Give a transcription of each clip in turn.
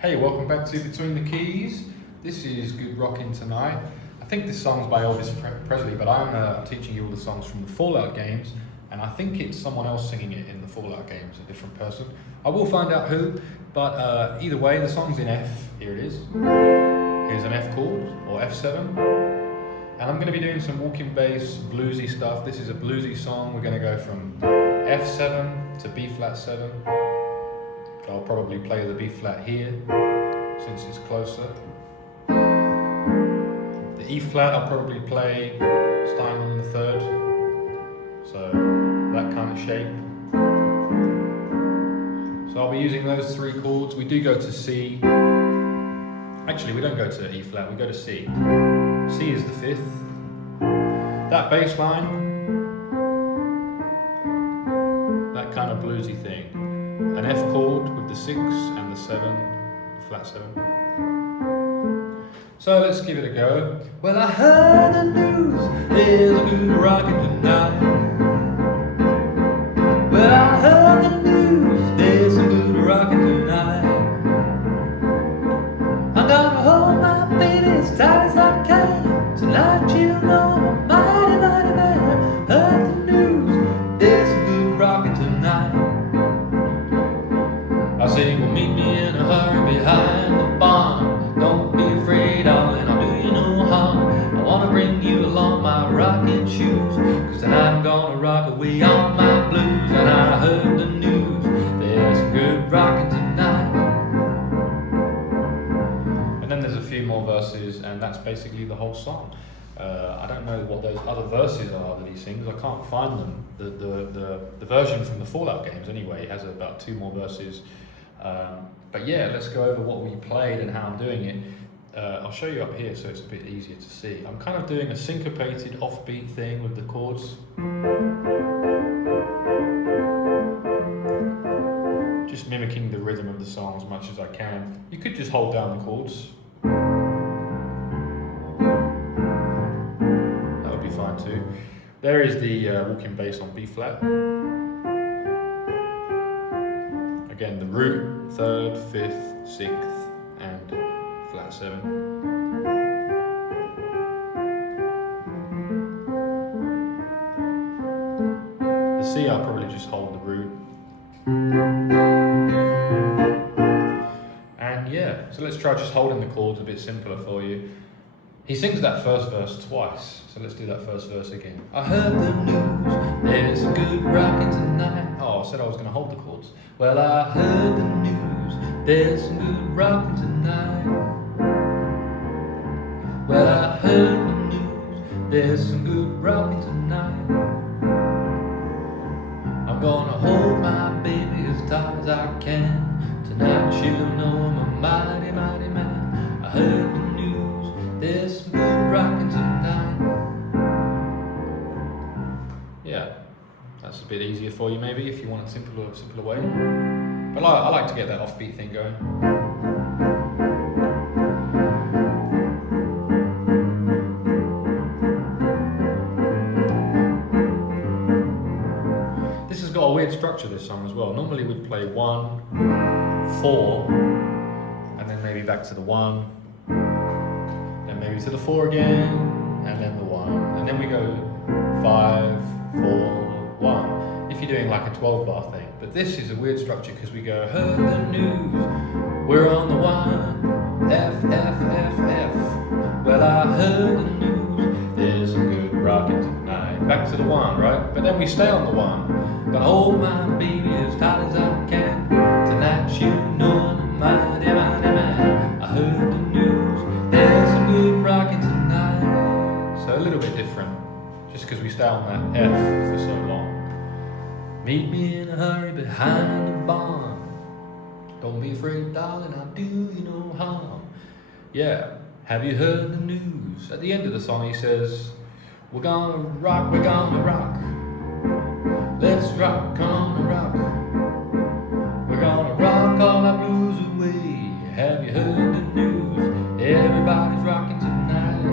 Hey, welcome back to Between the Keys. This is Good Rockin Tonight. I think this song's by Elvis Presley, but I'm teaching you all the songs from the Fallout games, and I think it's someone else singing it in the Fallout games, a different person. I will find out who, but either way, the song's in F. Here it is. Here's an F chord, or F7. And I'm going to be doing some walking bass, bluesy stuff. This is a bluesy song. We're going to go from F7 to B flat 7. I'll probably play the B flat here, since it's closer. The E flat I'll probably play starting on the 3rd. So that kind of shape. So I'll be using those 3 chords. We do go to C. Actually, we don't go to E flat, we go to C. C is the 5th. That bass line, that kind of bluesy thing. An F chord with the 6 and the 7, flat 7. So let's give it a go. Well, I heard the news, there's a good rockin' tonight. Well, I heard the news, there's a good rockin' tonight. I'm gonna hold my baby as tight as I can. Tonight you know I'm a mighty, mighty man. Heard the news, there's a good rockin' tonight. I say, well, meet me in a hurry behind the barn. Don't be afraid, darling, I'll do you no harm. I wanna bring you along my rocking shoes, 'cause tonight I'm gonna rock away all my blues. And I heard the news, there's some good rockin' tonight. And then there's a few more verses, and that's basically the whole song. I don't know what those other verses are that he sings. I can't find them. The version from the Fallout games, anyway, has about 2 more verses. But yeah, let's go over what we played and how I'm doing it. I'll show you up here so it's a bit easier to see. I'm kind of doing a syncopated offbeat thing with the chords. Just mimicking the rhythm of the song as much as I can. You could just hold down the chords. That would be fine too. There is the walking bass on B flat. Again, the root, 3rd, 5th, 6th, and flat 7. The C, I'll probably just hold the root. And yeah, so let's try just holding the chords, a bit simpler for you. He sings that first verse twice, so let's do that first verse again. I heard the news, there's a good rockin' tonight. Oh, I said I was going to hold the chords. Well, I heard the news, there's some good rockin' tonight. Well, I heard the news, there's some good rockin' tonight. I'm gonna hold my baby as tight as I can. Tonight she'll know I'm a mighty, mighty man. I heard the news, there's some good rockin' tonight. Yeah, that's a bit easier for you maybe if you want a simpler way. But I like to get that offbeat thing going. This has got a weird structure, this song as well. Normally we'd play 1, 4, and then maybe back to the 1, then maybe to the 4 again, and then the 1, and then we go 5, 4, 1. If you're doing like a 12-bar thing. But this is a weird structure because we go, heard the news, we're on the 1, F, F, F, F. Well, I heard the news, there's some good rockin' tonight. Back to the 1, right? But then we stay on the 1. Gonna hold my baby as tight as I can. Tonight you know I'm a mighty, mighty man. I heard the news, there's some good rockin' tonight. So a little bit different, just because we stay on that F for so long. Meet me in a hurry behind the barn. Don't be afraid, darling, I'll do you no harm. Yeah, have you heard the news? At the end of the song he says, we're gonna rock, we're gonna rock. Let's rock, come on and rock. We're gonna rock all our blues away. Have you heard the news? Everybody's rocking tonight.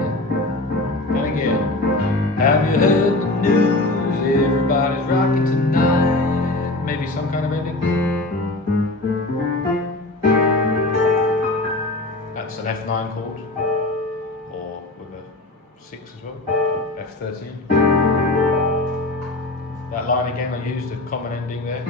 And again, have you heard the news? Everybody's rocking tonight. Maybe some kind of ending. that's an F9 chord, or with a 6 as well, F13. That line again, I used a common ending there.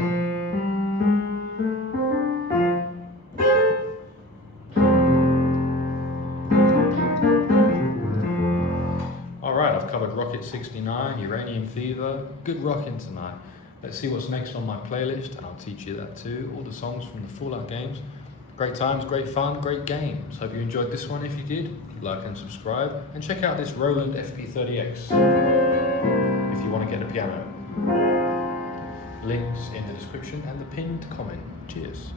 Alright, I've covered Rocket 69, Uranium Fever, Good Rockin Tonight. Let's see what's next on my playlist, and I'll teach you that too. All the songs from the Fallout games. Great times, great fun, great games. Hope you enjoyed this one. If you did, like and subscribe, and check out this Roland FP-30X if you want to get a piano. Links in the description and the pinned comment. Cheers.